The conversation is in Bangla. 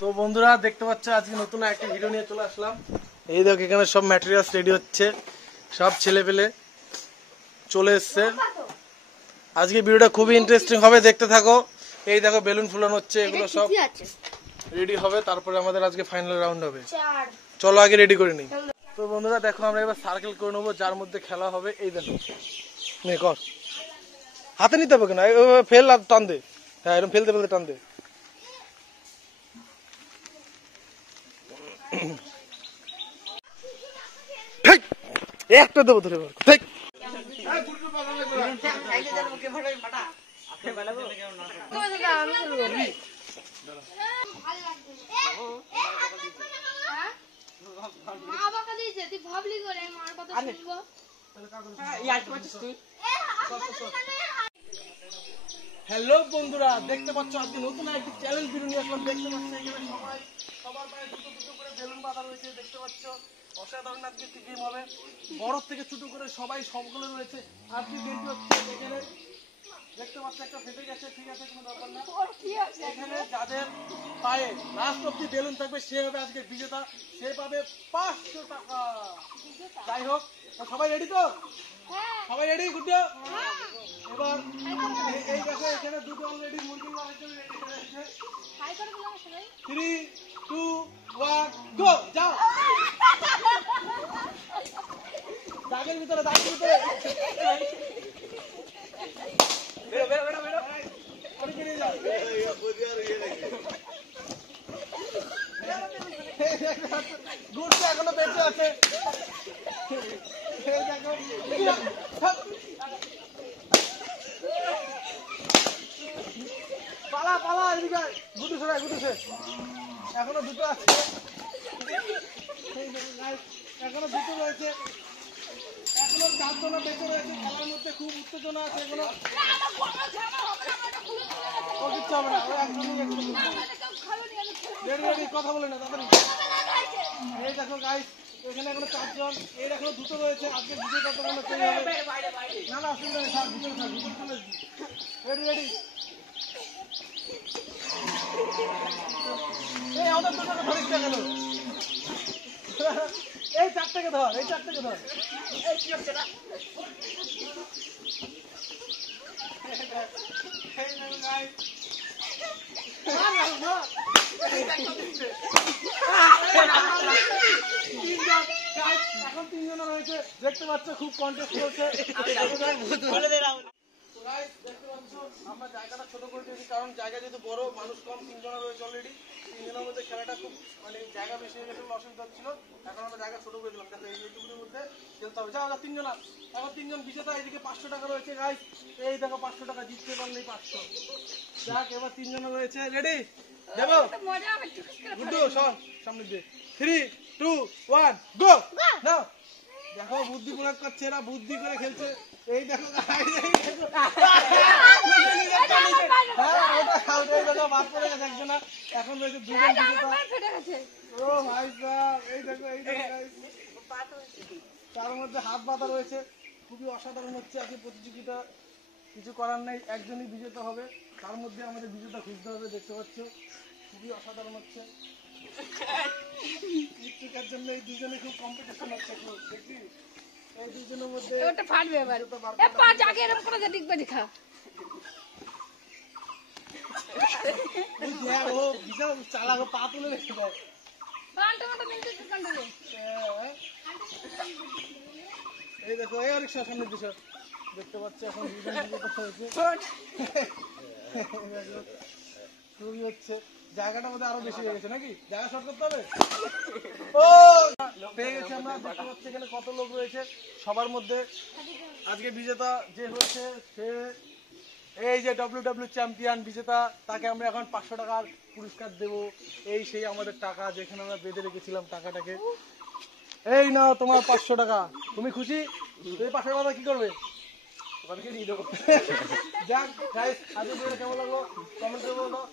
তো বন্ধুরা দেখতে পাচ্ছ আজকে নতুন একটা ভিডিও নিয়ে চলে আসলাম। এই দেখো এখানে সব ম্যাটেরিয়ালস রেডি হচ্ছে, সব ছেলে পেলে চলে এসছে। আজকে ভিডিওটা খুবই ইন্টারেস্টিং হবে, দেখতে থাকো। এই দেখো বেলুন ফুলানো হচ্ছে, এগুলো সব রেডি হবে, তারপরে আমাদের আজকে ফাইনাল রাউন্ড হবে। চলো আগে রেডি করে নিই। তো বন্ধুরা দেখো আমরা এবার সার্কেল করে নেবো, যার মধ্যে খেলা হবে। এই দেখো নে কর, হাতে নিতে হবে কেন, ফেল আর টান দে। হ্যাঁ এরকম ফেলতে ফেলতে টান দে। একটা দেবো ধরে হ্যালো বন্ধুরা, দেখতে পাচ্ছ আজকে নতুন একটি চ্যালেঞ্জ ভিডিও নিয়ে আসলাম। দেখতে পাচ্ছ এখানে সবার পায়ে দুটো দুটো করে বেলুন বাঁধা রয়েছে। দেখতে পাচ্ছ অসাধারণ আজকে গেম হবে, বড় থেকে ছোট করে সবাই সবগুলো রয়েছে। আজকে গেমটি হচ্ছে এখানে দেখতে পাচ্ছ একটা ফেটে গেছে, ঠিক আছে কোনো ব্যাপার না। এখানে যাদের পায়ে লাস্ট অব্দি বেলুন থাকবে সে হবে আজকে বিজেতা, সে পাবে 500 টাকা। যাই হোক, সবাই রেডি তো? সবাই রেডি? গুড। এবার এই দেখো এখানে দুটো অলরেডি মুরগি আরেকজন রেডি করে আছে। 3 2 1 গো, যাও। দাগের ভিতরে বেরো বেরো বেরো বেরো, আমি কিনে যাও। ঘুরছে, এখনো বেঁচে আছে। এই দেখো পালা পালা, এদিকে গুটুছে এখনো দুটো আছে, এখনো দুটো রয়েছে, এখনো 4 জন বেঁচে রয়েছে। খেলার মধ্যে খুব উত্তেজনা আছে এখনো। ও কিচ্ছু হবে না, ও একদমই রেডি, কথা বলে না তাড়াতাড়ি। এই দেখো গাইস এখানে এখনো 4 জন, এর এখনো দুটো রয়েছে। আজকে ভিডিও কত বড় তৈরি হবে না, না অসুবিধা নেই, স্যার ভিতরে চলে রেডি। এই আমাদের দুটোকে ধরিস না কেন? এই 4টাকে ধর, এই 4টাকে ধর। এই কি হচ্ছে না? এখন 3 জন রয়েছে, দেখতে পাচ্ছ খুব কন্টেস্ট চলছে। আমরা জায়গাটা ছোট করে দিয়েছি, কারণ জায়গা যেহেতু বড়, মানুষ কম, 3 জন রয়েছে অলরেডি। 3 জনের মধ্যে খেলাটা খুব জায়গা বেশি হয়ে গেছে, অসুবিধা হচ্ছিল। এখন আমরা জায়গা ছোট করে দিলাম, যাতে এইটুকুর মধ্যে খেলতে হবে। যাও 3 জন, এখন 3 জন বিজেতা। এদিকে 500 টাকা রয়েছে গাইস, এই দেখো 500 টাকা জিততে পারলেই 500। যাক এবার 3 জন রয়েছে, রেডি দেবো। গুড্ডু শোন, সামনে দিয়ে 3 2 1 গো। নাও দেখো বুদ্ধি প্রয়োগ করছে এরা, বুদ্ধি করে খেলছে। এই দেখো এখন রয়েছে 2 জন বিজেতা। ও ভাই সাহেব, এই দেখো তার মধ্যে হাত বাঁধা রয়েছে। খুবই অসাধারণ হচ্ছে আজকে প্রতিযোগিতা, কিছু করার নেই, একজনই বিজেতা হবে। তার মধ্যে আমাদের বিজেতা খুঁজতে হবে। দেখতে পাচ্ছ খুবই অসাধারণ হচ্ছে। টিকার জন্য এই দুজনে খুব কম্পিটিশন হচ্ছে। দেখি এই দুজনের মধ্যে ওটা ফাটবে এবার। এ পা জাগে এরকম করে দেখবে দেখা। এই দেখ ও বিশাল চালাক, পা তুলে রেখে দাও। পান্টাটা নিচে কান্ডে। এই দেখো এই আরেকটা সামনে দিশা, দেখতে পাচ্ছ এখন দুজন বিজেতা হয়েছে। খুবই হচ্ছে, জায়গাটা মধ্যে আরো বেশি হয়ে গেছে নাকি? জায়গা শর্ট করতে হবে। ও পেয়ে গেছি আমরা। দেখতে পাচ্ছি এখানে কত লোক রয়েছে, সবার মধ্যে আজকে বিজেতা যে হচ্ছে সে এই যে WWE চ্যাম্পিয়ন বিজেতা, তাকে আমরা এখন 500 টাকার পুরস্কার দেব। এই সেই আমাদের টাকা, যেখানে আমরা বেঁধে রেখেছিলাম টাকাটাকে। এই নাও তোমার 500 টাকা। তুমি খুশি? তুমি 500 টাকা কি করবে? যাক গাইস, আজকে কেমন লাগলো কমেন্ট করে বলো।